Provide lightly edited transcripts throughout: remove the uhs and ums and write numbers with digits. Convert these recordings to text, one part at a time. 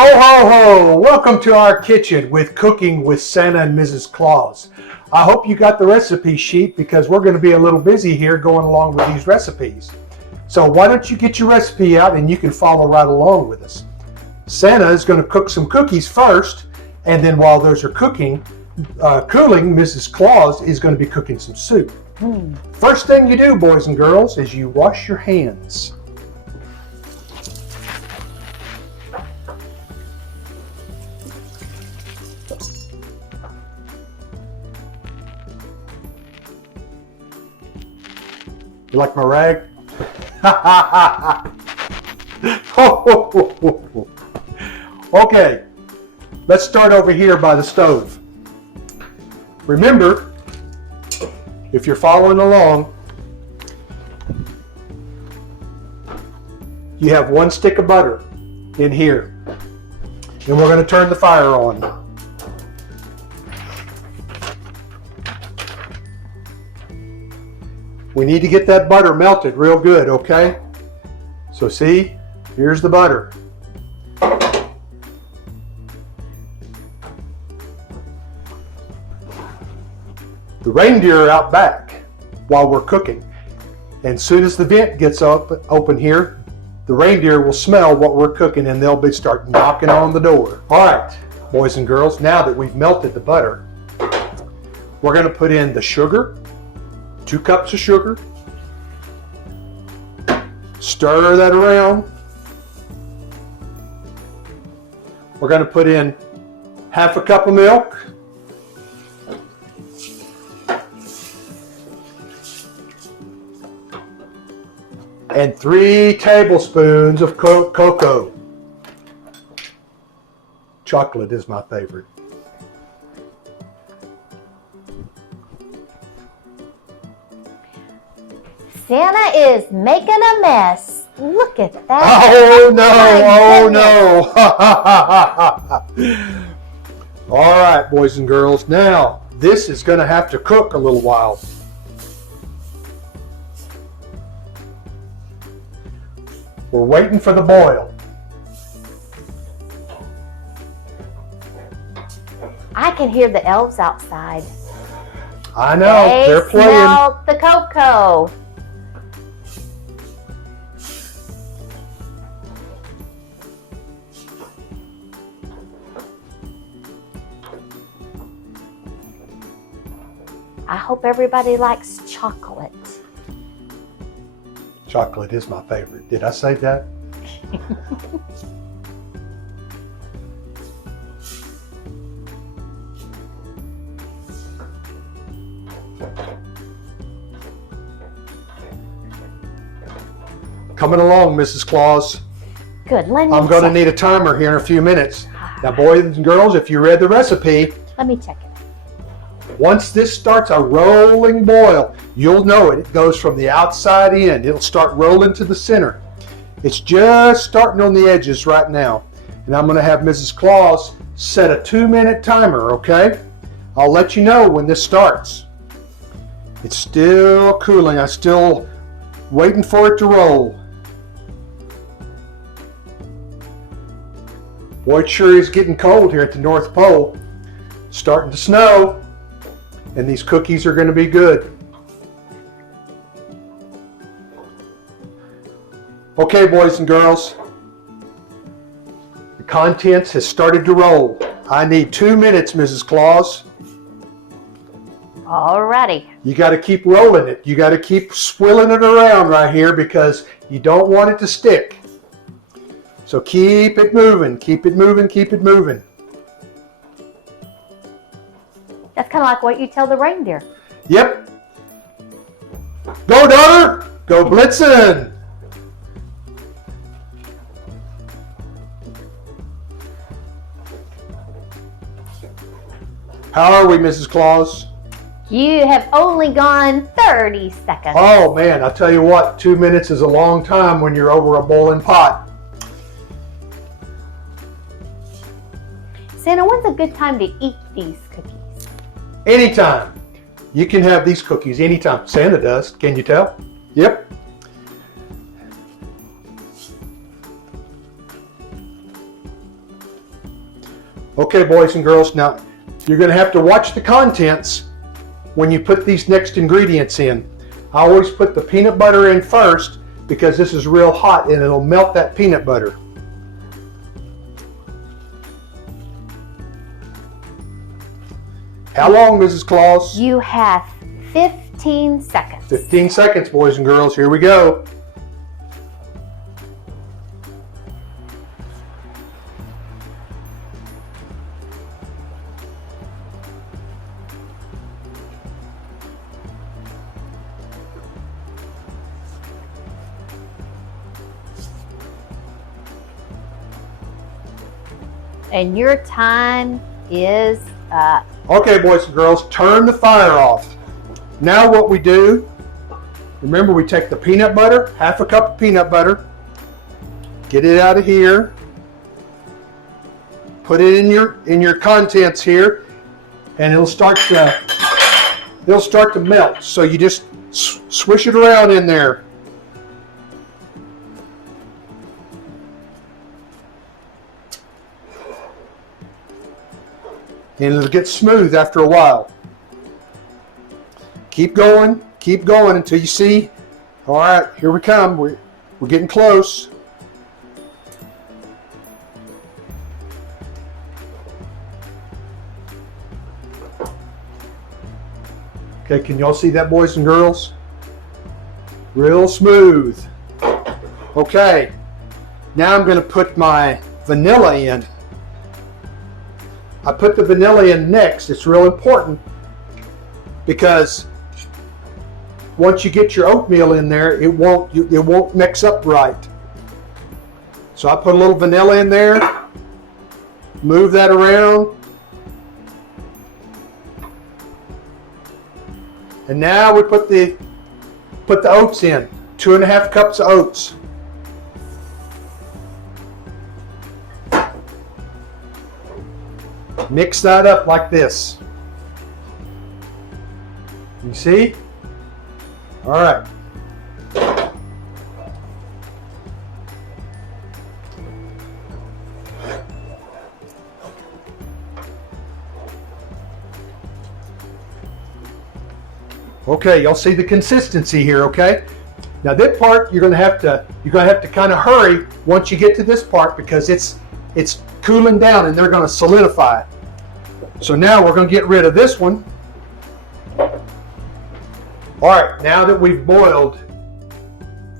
Ho, ho, ho! Welcome to our kitchen with Cooking with Santa and Mrs Claus. I hope you got the recipe sheet because we're going to be a little busy here going along with these recipes. So why don't you get your recipe out and you can follow right along with us. Santa is going to cook some cookies first, and then while those are cooling, Mrs. Claus is going to be cooking some soup. First thing you do, boys and girls, is you wash your hands. You like my rag? Okay, let's start over here by the stove. Remember, if you're following along, you have 1 stick of butter in here. And we're going to turn the fire on. We need to get that butter melted real good, okay? So see, here's the butter. The reindeer are out back while we're cooking. And as soon as the vent gets open here, the reindeer will smell what we're cooking and they'll start knocking on the door. All right, boys and girls, now that we've melted the butter, we're going to put in the sugar. 2 cups of sugar. Stir that around. We're going to put in 1/2 cup of milk. And 3 tablespoons of cocoa. Chocolate is my favorite. Santa is making a mess. Look at that. Oh no, All right, boys and girls. Now, this is going to have to cook a little while. We're waiting for the boil. I can hear the elves outside. I know, they're playing. They smell the cocoa. I hope everybody likes chocolate. Chocolate is my favorite. Did I say that? Coming along, Mrs. Claus. Good. Let me I'm going to check. need a timer here in a few minutes. Now, boys and girls, if you read the recipe, Let me check it. once this starts a rolling boil, you'll know it. It goes from the outside in. It'll start rolling to the center. It's just starting on the edges right now. And I'm going to have Mrs. Claus set a 2-minute timer, okay? I'll let you know when this starts. It's still cooling. I'm still waiting for it to roll. Boy, it sure is getting cold here at the North Pole. Starting to snow. And these cookies are going to be good. Okay, boys and girls. The contents has started to roll. I need 2 minutes, Mrs. Claus. Alrighty. You got to keep rolling it. You got to keep swirling it around right here because you don't want it to stick. So keep it moving, keep it moving, keep it moving. That's kind of like what you tell the reindeer. Yep. Go, daughter. Go blitzing. How are we, Mrs. Claus? You have only gone 30 seconds. Oh, man, I tell you what, 2 minutes is a long time when you're over a boiling pot. Santa, when's a good time to eat these cookies? Anytime. You can have these cookies anytime. Santa does. Can you tell? Yep. Okay, boys and girls, now you're going to have to watch the contents when you put these next ingredients in. I always put the peanut butter in first because this is real hot and it'll melt that peanut butter. How long, Mrs. Claus? You have 15 seconds. 15 seconds, boys and girls. Here we go. And your time is up. Okay, boys and girls, turn the fire off. Now what we do, remember we take the peanut butter, half a cup of peanut butter, get it out of here, put it in your contents here, and it'll start to melt. So you just swish it around in there. And it'll get smooth after a while. Keep going until you see. All right, here we come. We're getting close. Okay, can y'all see that, boys and girls? Real smooth. Okay, now I'm going to put my vanilla in. I put the vanilla in next. It's real important because once you get your oatmeal in there, it won't mix up right. So I put a little vanilla in there, move that around, and now we put the oats in. 2.5 cups of oats. Mix that up like this. You see? All right. Okay, y'all see the consistency here, okay? Now this part you're gonna have to kind of hurry once you get to this part because it's cooling down and they're gonna solidify. So now we're going to get rid of this one. All right, now that we've boiled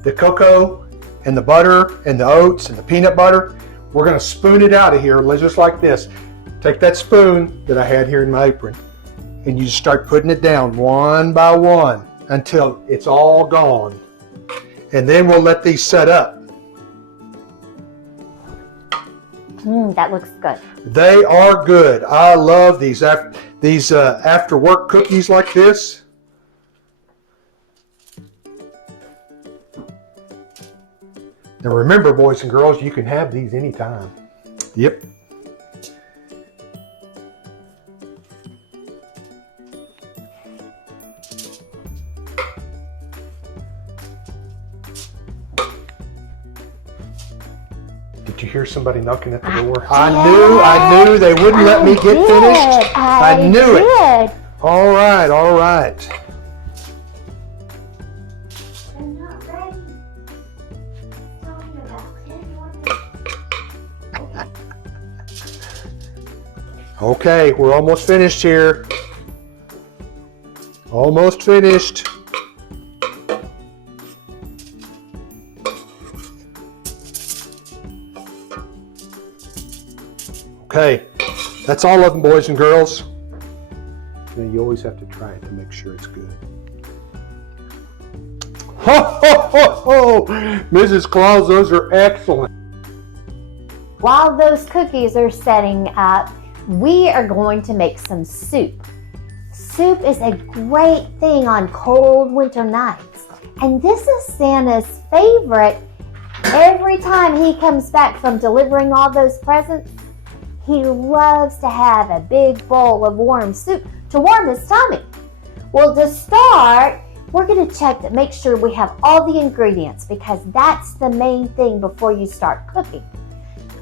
the cocoa and the butter and the oats and the peanut butter, we're going to spoon it out of here just like this. Take that spoon that I had here in my apron and you just start putting it down one by one until it's all gone. And then we'll let these set up. That looks good. They are good. I love these after work cookies like this. Now remember, boys and girls, you can have these anytime. Yep. Did you hear somebody knocking at the door? I knew they wouldn't let me get finished. I knew it. All right, all right. I'm not ready. Okay, we're almost finished here. Almost finished. Okay, that's all of them, boys and girls. Now you always have to try it to make sure it's good. Ho, ho, ho, ho! Mrs. Claus, those are excellent. While those cookies are setting up, we are going to make some soup. Soup is a great thing on cold winter nights. And this is Santa's favorite. Every time he comes back from delivering all those presents, he loves to have a big bowl of warm soup to warm his tummy. Well, to start, we're going to check to make sure we have all the ingredients because that's the main thing before you start cooking.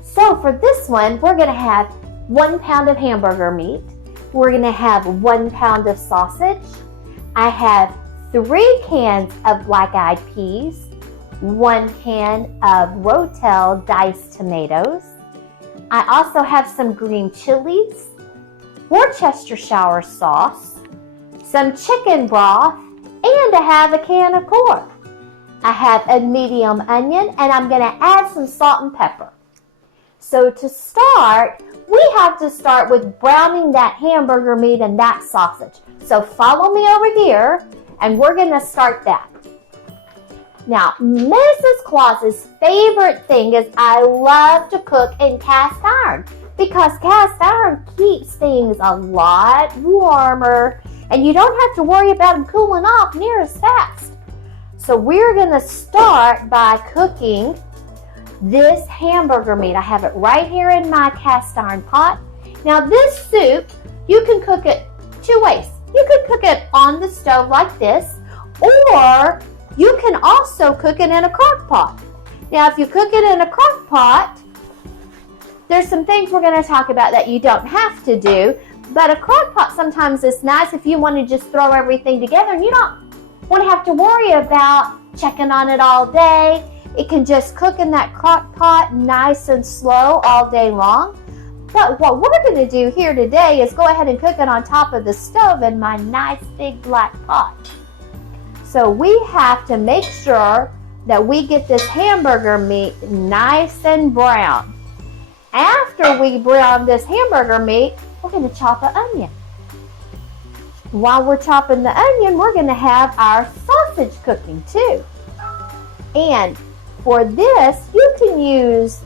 So for this one, we're going to have 1 pound of hamburger meat. We're going to have 1 pound of sausage. I have 3 cans of black-eyed peas, 1 can of Rotel diced tomatoes. I also have some green chilies, Worcestershire sauce, some chicken broth, and I have a can of corn. I have a medium onion, and I'm going to add some salt and pepper. So to start, we have to start with browning that hamburger meat and that sausage. So follow me over here, and we're going to start that. Now, Mrs. Claus's favorite thing is I love to cook in cast iron because cast iron keeps things a lot warmer and you don't have to worry about them cooling off near as fast. So we're going to start by cooking this hamburger meat. I have it right here in my cast iron pot. Now this soup, you can cook it 2 ways. You could cook it on the stove like this, or you can also cook it in a crock pot. Now if you cook it in a crock pot, there's some things we're going to talk about that you don't have to do, but a crock pot sometimes is nice if you want to just throw everything together and you don't want to have to worry about checking on it all day. It can just cook in that crock pot nice and slow all day long. But what we're going to do here today is go ahead and cook it on top of the stove in my nice big black pot. So we have to make sure that we get this hamburger meat nice and brown. After we brown this hamburger meat, we're going to chop an onion. While we're chopping the onion, we're going to have our sausage cooking too. And for this, you can use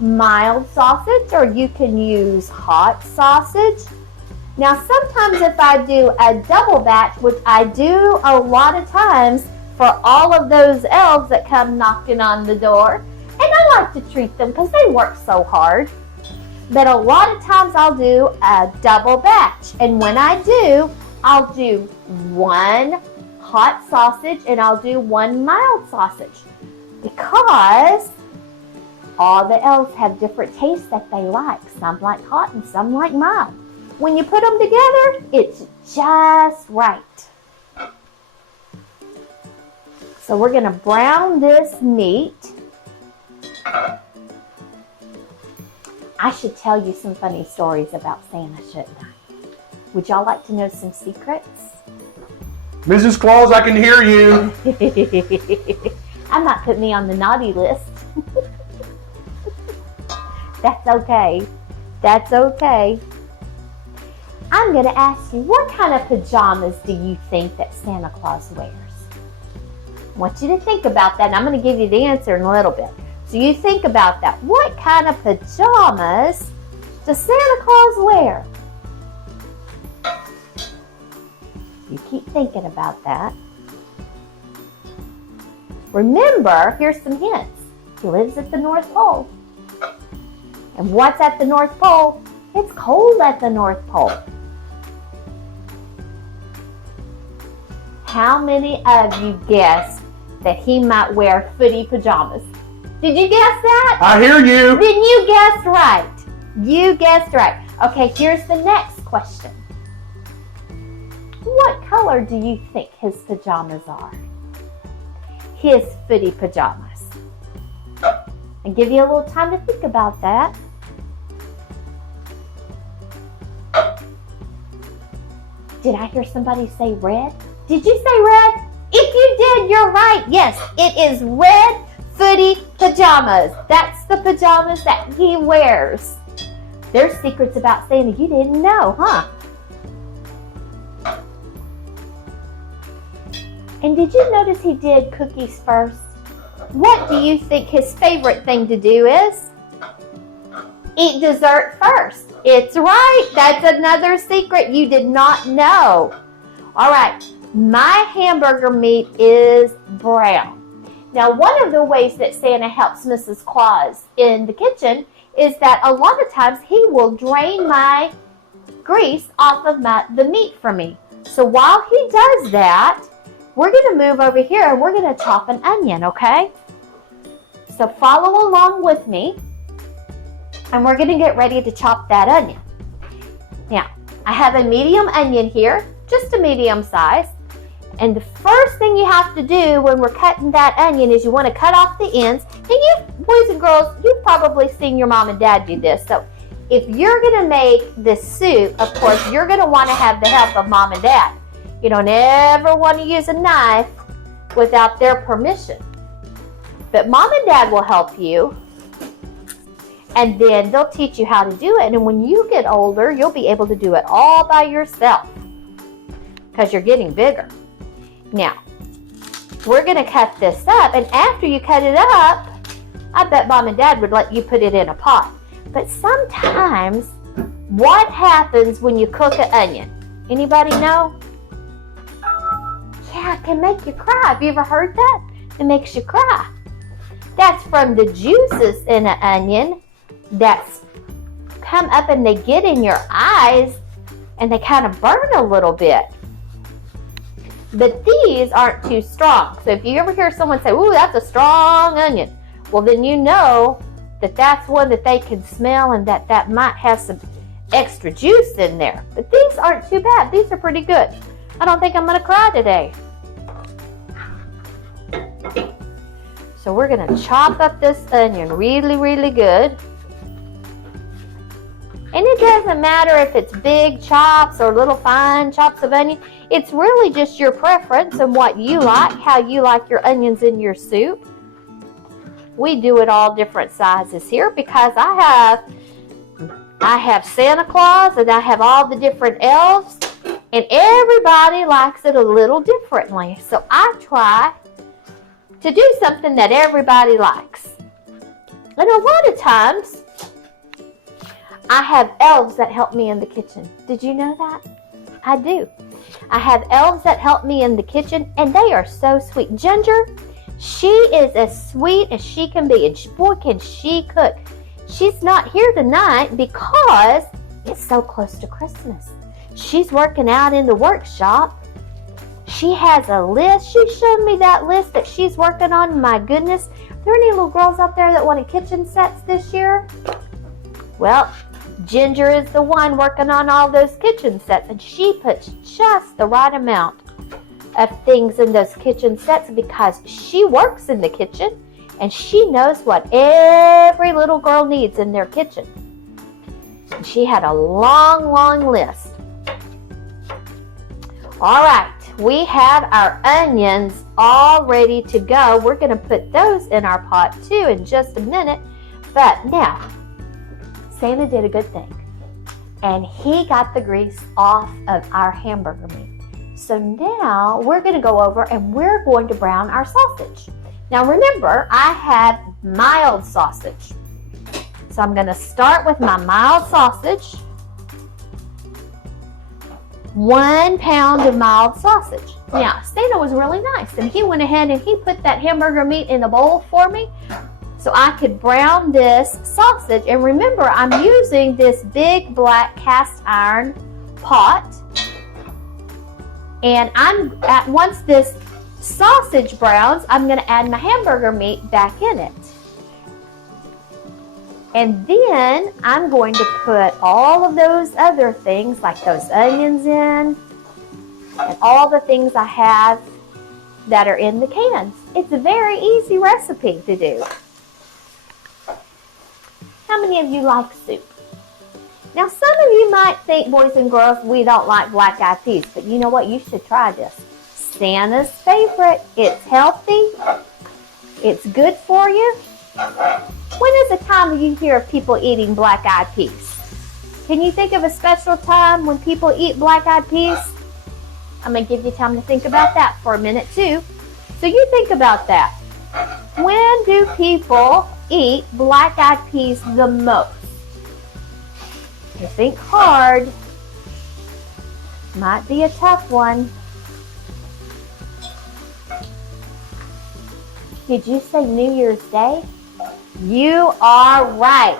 mild sausage or you can use hot sausage. Now sometimes if I do a double batch, which I do a lot of times for all of those elves that come knocking on the door, and I like to treat them because they work so hard, but a lot of times I'll do a double batch. And when I do, I'll do 1 hot sausage and I'll do 1 mild sausage because all the elves have different tastes that they like. Some like hot and some like mild. When you put them together, it's just right. So we're going to brown this meat. I should tell you some funny stories about Santa, shouldn't I? Would y'all like to know some secrets? Mrs. Claus, I can hear you. I'm not putting me on the naughty list. That's okay. That's okay. I'm going to ask you, what kind of pajamas do you think that Santa Claus wears? I want you to think about that, and I'm going to give you the answer in a little bit. So you think about that. What kind of pajamas does Santa Claus wear? You keep thinking about that. Remember, here's some hints. He lives at the North Pole. And what's at the North Pole? It's cold at the North Pole. How many of you guessed that he might wear footy pajamas? Did you guess that? I hear you. Then you guessed right. You guessed right. Okay, here's the next question. What color do you think his pajamas are? His footy pajamas. And give you a little time to think about that. Did I hear somebody say red? Did you say red? If you did, you're right. Yes, it is red footy pajamas. That's the pajamas that he wears. There's secrets about Santa you didn't know, huh? And did you notice he did cookies first? What do you think his favorite thing to do is? Eat dessert first. It's right. That's another secret you did not know. All right. My hamburger meat is brown. Now, one of the ways that Santa helps Mrs. Claus in the kitchen is that a lot of times he will drain my grease off of the meat for me. So while he does that, we're going to move over here and we're going to chop an onion, okay? So follow along with me. And we're gonna get ready to chop that onion. Now, I have a medium onion here, just a medium size. And the first thing you have to do when we're cutting that onion is you want to cut off the ends. And you, boys and girls, you've probably seen your mom and dad do this. So if you're going to make this soup, of course, you're going to want to have the help of mom and dad. You don't ever want to use a knife without their permission. But mom and dad will help you. And then they'll teach you how to do it. And when you get older, you'll be able to do it all by yourself because you're getting bigger. Now, we're going to cut this up, and after you cut it up, I bet mom and dad would let you put it in a pot. But sometimes, what happens when you cook an onion? Anybody know? Yeah, it can make you cry. Have you ever heard that? It makes you cry. That's from the juices in an onion that's come up and they get in your eyes, and they kind of burn a little bit. But these aren't too strong. So if you ever hear someone say, ooh, that's a strong onion, well, then you know that that's one that they can smell and that might have some extra juice in there. But these aren't too bad. These are pretty good. I don't think I'm going to cry today. So we're going to chop up this onion really, really good. And it doesn't matter if it's big chops or little fine chops of onion. It's really just your preference and what you like, how you like your onions in your soup. We do it all different sizes here because I have Santa Claus and I have all the different elves, and everybody likes it a little differently. So I try to do something that everybody likes. And a lot of times, I have elves that help me in the kitchen. Did you know that? I do. I have elves that help me in the kitchen, and they are so sweet. Ginger, she is as sweet as she can be, and boy, can she cook. She's not here tonight because it's so close to Christmas. She's working out in the workshop. She has a list. She showed me that list that she's working on. My goodness. Are there any little girls out there that wanted kitchen sets this year? Well, Ginger is the one working on all those kitchen sets, and she puts just the right amount of things in those kitchen sets because she works in the kitchen and she knows what every little girl needs in their kitchen. And she had a long, long list. All right, we have our onions all ready to go. We're going to put those in our pot too in just a minute. But now, Santa did a good thing, and he got the grease off of our hamburger meat. So now we're going to go over and we're going to brown our sausage. Now remember, I have mild sausage. So I'm going to start with my mild sausage. 1 pound of mild sausage. Now, Santa was really nice, and he went ahead and he put that hamburger meat in a bowl for me, so I could brown this sausage. And remember, I'm using this big black cast iron pot. And once this sausage browns, I'm going to add my hamburger meat back in it. And then I'm going to put all of those other things, like those onions in, and all the things I have that are in the cans. It's a very easy recipe to do. How many of you like soup? Now, some of you might think, boys and girls, we don't like black-eyed peas, but you know what? You should try this. Santa's favorite. It's healthy. It's good for you. When is the time you hear of people eating black-eyed peas? Can you think of a special time when people eat black-eyed peas? I'm going to give you time to think about that for a minute, too. So you think about that. When do people eat black-eyed peas the most? You think hard. Might be a tough one. Did you say New Year's Day? You are right.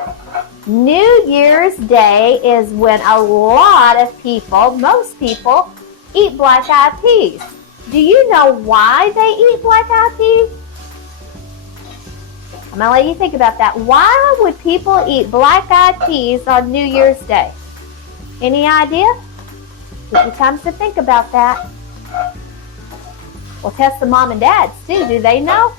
New Year's Day is when a lot of people, most people, eat black-eyed peas. Do you know why they eat black-eyed peas? I'm going to let you think about that. Why would people eat black-eyed peas on New Year's Day? Any idea? Give you time to think about that. We'll test the mom and dads too. Do they know?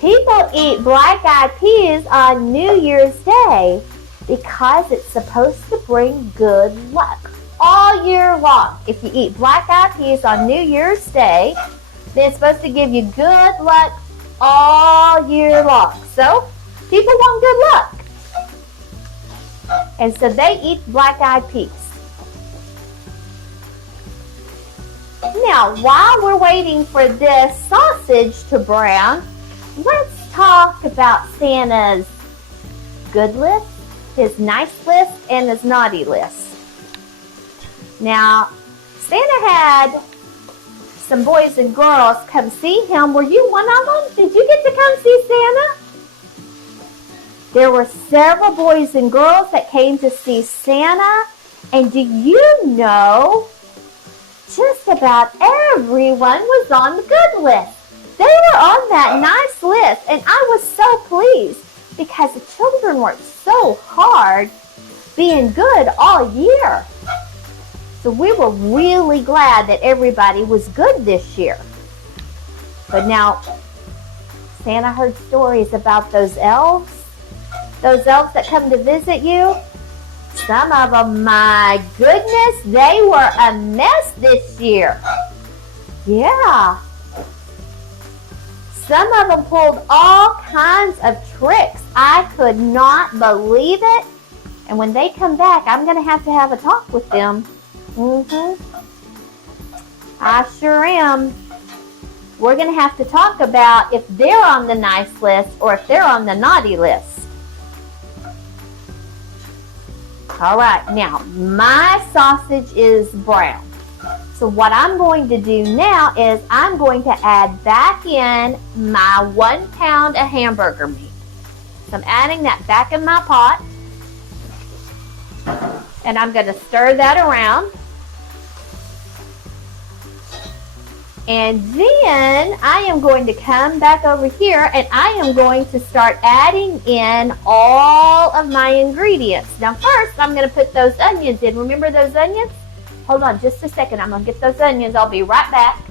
People eat black-eyed peas on New Year's Day because it's supposed to bring good luck all year long. If you eat black-eyed peas on New Year's Day, then it's supposed to give you good luck all year long. So, people want good luck. And so they eat black-eyed peas. Now, while we're waiting for this sausage to brown, let's talk about Santa's good list, his nice list, and his naughty list. Now, Santa had some boys and girls come see him. Were you one of them? Did you get to come see Santa? There were several boys and girls that came to see Santa. And do you know, just about everyone was on the good list. They were on that nice list. And I was so pleased because the children worked so hard being good all year. So we were really glad that everybody was good this year. But now, Santa heard stories about those elves that come to visit you. Some of them, my goodness, they were a mess this year. Yeah. Some of them pulled all kinds of tricks. I could not believe it. And when they come back, I'm going to have a talk with them. I sure am. We're going to have to talk about if they're on the nice list or if they're on the naughty list. All right, now my sausage is brown. So what I'm going to do now is I'm going to add back in my 1 pound of hamburger meat. So I'm adding that back in my pot. And I'm going to stir that around. And then I am going to come back over here and I am going to start adding in all of my ingredients. Now first, I'm going to put those onions in. Remember those onions? Hold on just a second. I'm going to get those onions. I'll be right back.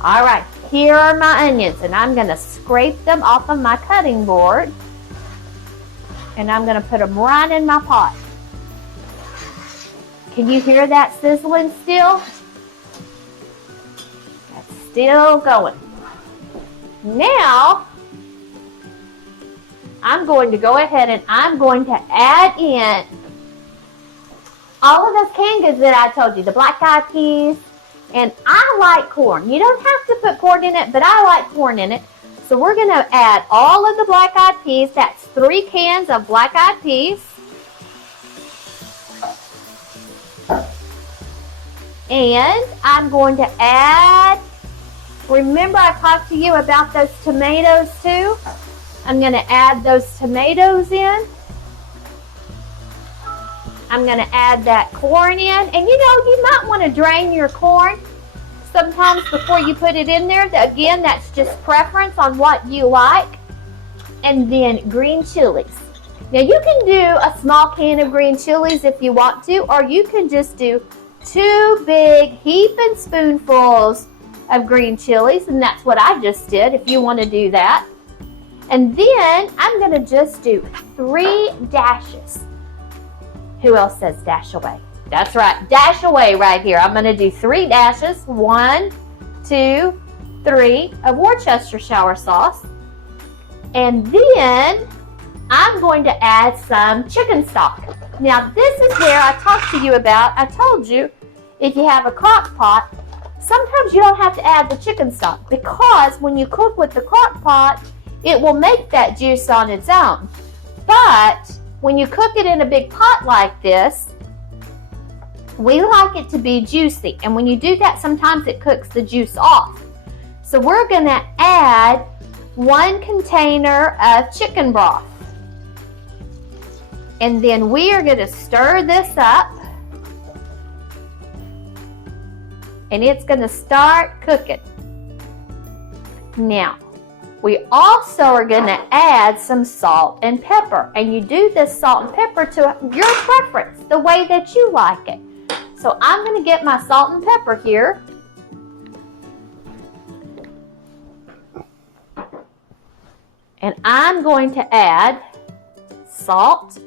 All right, here are my onions and I'm going to scrape them off of my cutting board. And I'm going to put them right in my pot. Can you hear that sizzling still? That's still going. Now, I'm going to go ahead and I'm going to add in all of those canned goods that I told you, the black-eyed peas, and I like corn. You don't have to put corn in it, but I like corn in it. So we're going to add all of the black-eyed peas. That's 3 cans of black-eyed peas. And I'm going to add, remember I talked to you about those tomatoes too? I'm going to add those tomatoes in. I'm going to add that corn in. And you know, you might want to drain your corn sometimes before you put it in there. Again, that's just preference on what you like. And then green chilies. Now you can do a small can of green chilies if you want to, or you can just do 2 big heaping spoonfuls of green chilies, and that's what I just did if you want to do that. And then I'm going to just do 3 dashes. Who else says dash away? That's right, dash away right here. I'm going to do 3 dashes, 1, 2, 3 of Worcestershire sauce. And then I'm going to add some chicken stock. Now this is where I talked to you about, I told you, if you have a crock pot, sometimes you don't have to add the chicken stock because when you cook with the crock pot, it will make that juice on its own. But when you cook it in a big pot like this, we like it to be juicy. And when you do that, sometimes it cooks the juice off. So we're going to add 1 container of chicken broth. And then we are going to stir this up and it's going to start cooking. Now, we also are going to add some salt and pepper, and you do this salt and pepper to your preference, the way that you like it. So I'm going to get my salt and pepper here. And I'm going to add salt.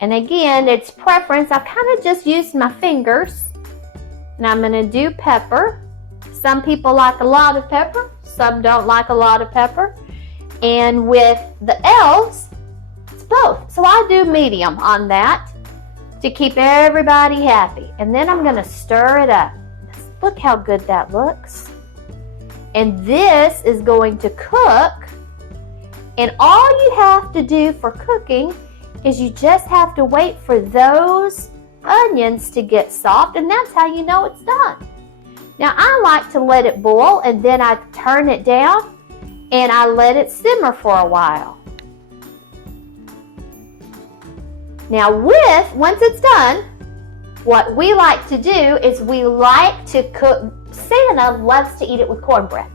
And again, it's preference. I've kind of just used my fingers. And I'm going to do pepper. Some people like a lot of pepper. Some don't like a lot of pepper. And with the elves, it's both. So I do medium on that to keep everybody happy. And then I'm going to stir it up. Look how good that looks. And this is going to cook. And all you have to do for cooking is you just have to wait for those onions to get soft, and that's how you know it's done. Now I like to let it boil, and then I turn it down and I let it simmer for a while. Now once it's done, what we like to do is we like to cook. Santa loves to eat it with cornbread.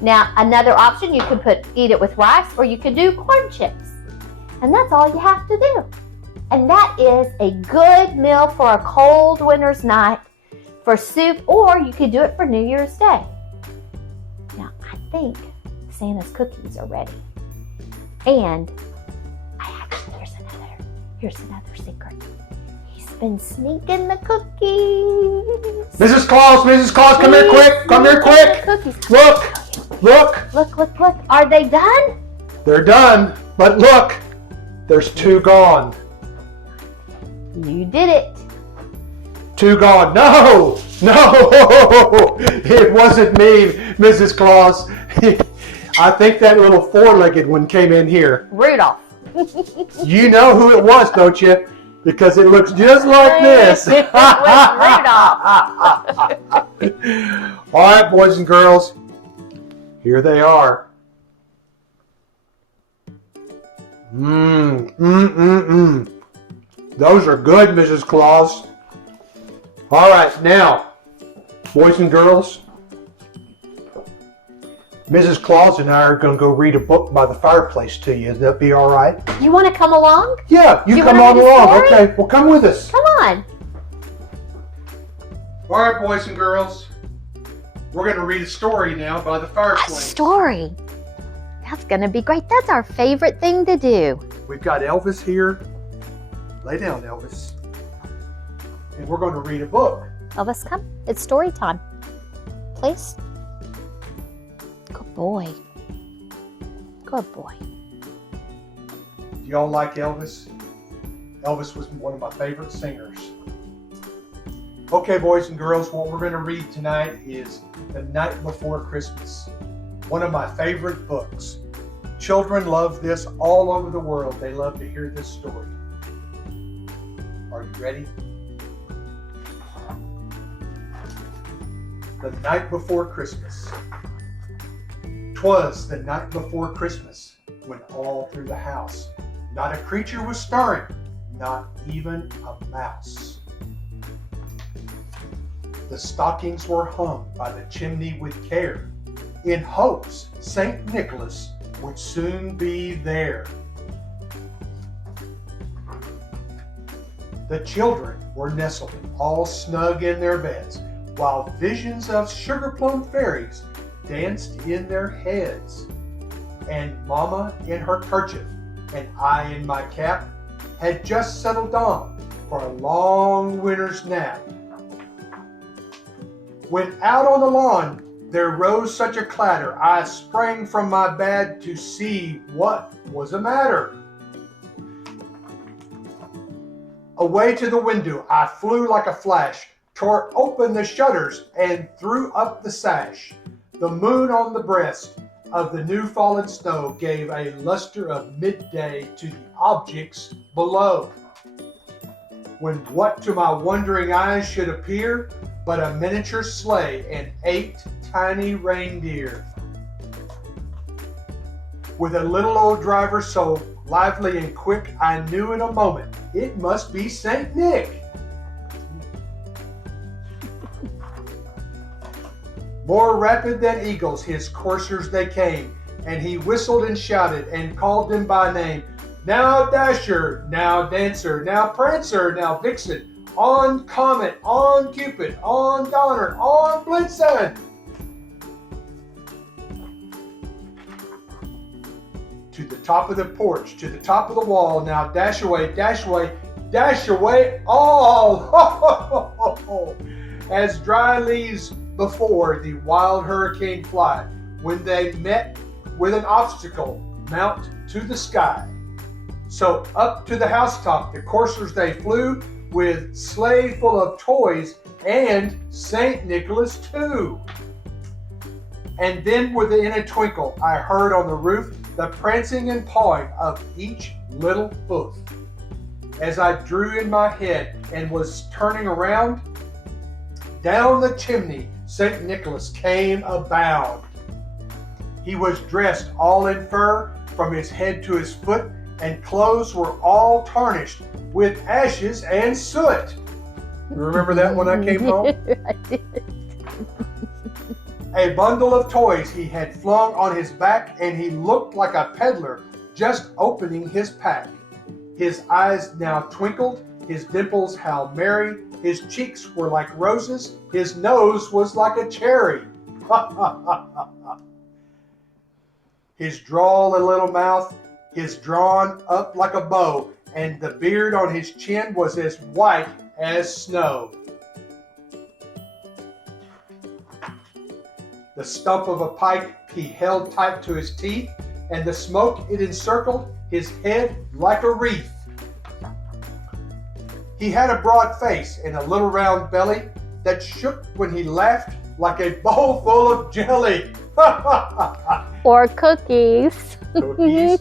Now another option, you could eat it with rice, or you could do corn chips. And that's all you have to do. And that is a good meal for a cold winter's night for soup, or you could do it for New Year's Day. Now, I think Santa's cookies are ready. And here's another secret. He's been sneaking the cookies. Mrs. Claus, come here quick. Come here quick. Look. Are they done? They're done, but look. There's 2 gone. You did it. 2 gone. No! It wasn't me, Mrs. Claus. I think that little 4-legged one came in here. Rudolph. You know who it was, don't you? Because it looks just like this. It was Rudolph. All right, boys and girls. Here they are. Those are good, Mrs. Claus. All right, now, boys and girls, Mrs. Claus and I are going to go read a book by the fireplace to you. Is that be all right? You want to come along? Yeah, you come on along. Okay, well, come with us. Come on. All right, boys and girls, we're going to read a story now by the A fireplace. story. That's going to be great. That's our favorite thing to do. We've got Elvis here. Lay down, Elvis. And we're going to read a book. Elvis, come. It's story time. Please. Good boy. Good boy. Do y'all like Elvis? Elvis was one of my favorite singers. Okay, boys and girls, what we're going to read tonight is The Night Before Christmas. One of my favorite books. Children love this all over the world. They love to hear this story. Are you ready? The Night Before Christmas. 'Twas the night before Christmas, when all through the house not a creature was stirring, not even a mouse. The stockings were hung by the chimney with care, in hopes St. Nicholas would soon be there. The children were nestled all snug in their beds, while visions of sugar-plum fairies danced in their heads. And Mama in her kerchief and I in my cap had just settled down for a long winter's nap. When out on the lawn there rose such a clatter, I sprang from my bed to see what was the matter. Away to the window I flew like a flash, tore open the shutters and threw up the sash. The moon on the breast of the new fallen snow gave a luster of midday to the objects below. When what to my wondering eyes should appear but a miniature sleigh and 8 tiny reindeer, with a little old driver so lively and quick, I knew in a moment it must be Saint Nick. More rapid than eagles, his coursers they came, and he whistled and shouted and called them by name. Now Dasher, now Dancer, now Prancer, now Vixen, on Comet, on Cupid, on Donner, on Blitzen. To the top of the porch, to the top of the wall, now dash away, dash away, dash away all. As dry leaves before the wild hurricane fly, when they met with an obstacle, mount to the sky. So up to the housetop the coursers they flew, with sleigh full of toys and Saint Nicholas too. And then within a twinkle I heard on the roof the prancing and pawing of each little hoof. As I drew in my head and was turning around, down the chimney Saint Nicholas came abound. He was dressed all in fur from his head to his foot, and clothes were all tarnished with ashes and soot. Remember that when I came home? I did. A bundle of toys he had flung on his back, and he looked like a peddler just opening his pack. His eyes now twinkled, his dimples how merry, his cheeks were like roses, his nose was like a cherry. His drawl and little mouth, his drawn up like a bow, and the beard on his chin was as white as snow. The stump of a pipe he held tight to his teeth, and the smoke it encircled his head like a wreath. He had a broad face and a little round belly that shook when he laughed like a bowl full of jelly. Or cookies. Cookies.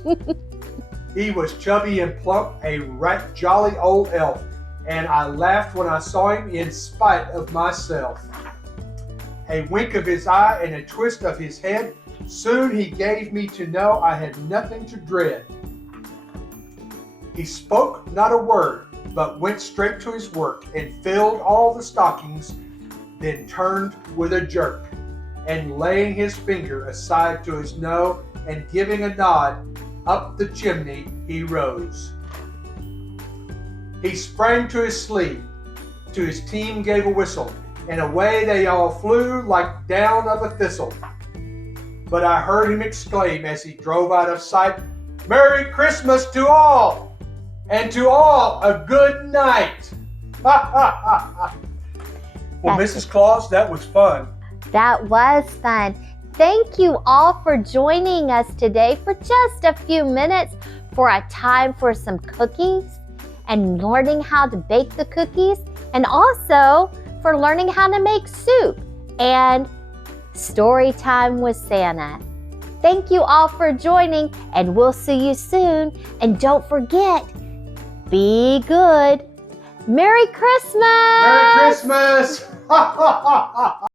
He was chubby and plump, a right jolly old elf, and I laughed when I saw him in spite of myself. A wink of his eye and a twist of his head, soon he gave me to know I had nothing to dread. He spoke not a word, but went straight to his work and filled all the stockings, then turned with a jerk, and laying his finger aside to his nose and giving a nod, up the chimney he rose. He sprang to his sleigh, to his team gave a whistle, and away they all flew like down of a thistle. But I heard him exclaim as he drove out of sight, "Merry Christmas to all, and to all a good night." Well, Mrs. Claus, that was fun. That was fun. Thank you all for joining us today for just a few minutes for a time for some cookies and learning how to bake the cookies, and also for learning how to make soup and story time with Santa. Thank you all for joining, and we'll see you soon. And don't forget, be good. Merry Christmas! Merry Christmas!